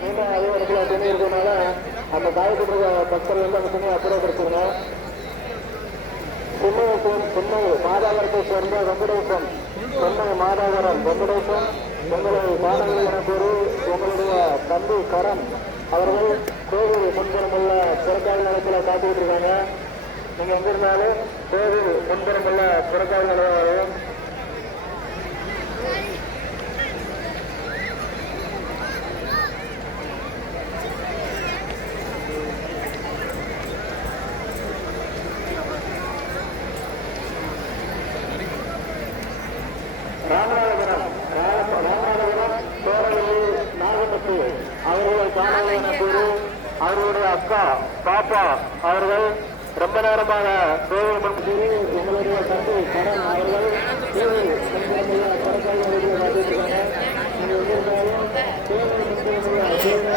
மீண்டும் அதே இடத்துல துணி இருக்கிறதுனால அந்த காயப்பட்ட பக்தர்கள் வந்து அந்த துணியை அப்புறப்படுத்திக்கணும். சென்னை மாதாவரத்தை சேர்ந்த வெங்கடேசன், சென்னை மாதாவரம் வெங்கடேசன் உங்களை மாணவர்கள் என கூறி உங்களுடைய தம்பி கரண் அவர்கள் கோவில் முன்புறமுள்ள புறக்காவல் நிலையத்தில் காத்துக்கிட்டு இருக்காங்க. நீங்க எங்க இருந்தாலும் கோவில் முன்புறமுள்ள புறக்காவல் நிலையம் ராமநாதபுரம் பேரவையில் நாகப்பட்டி அவர்களை காணவில்லை என கூறி அவர்களுடைய அக்கா பாப்பா அவர்கள் ரொம்ப நேரமாக கோவில் முன்பு எங்களுடைய தம்பி கரண் அவர்கள் கோவில் முன்புறமுள்ள புறக்காவல் நிலையத்தில் காத்திருக்காங்க. நீங்கள் எங்கிருந்தாலும் கோவில் முன்புறமுள்ள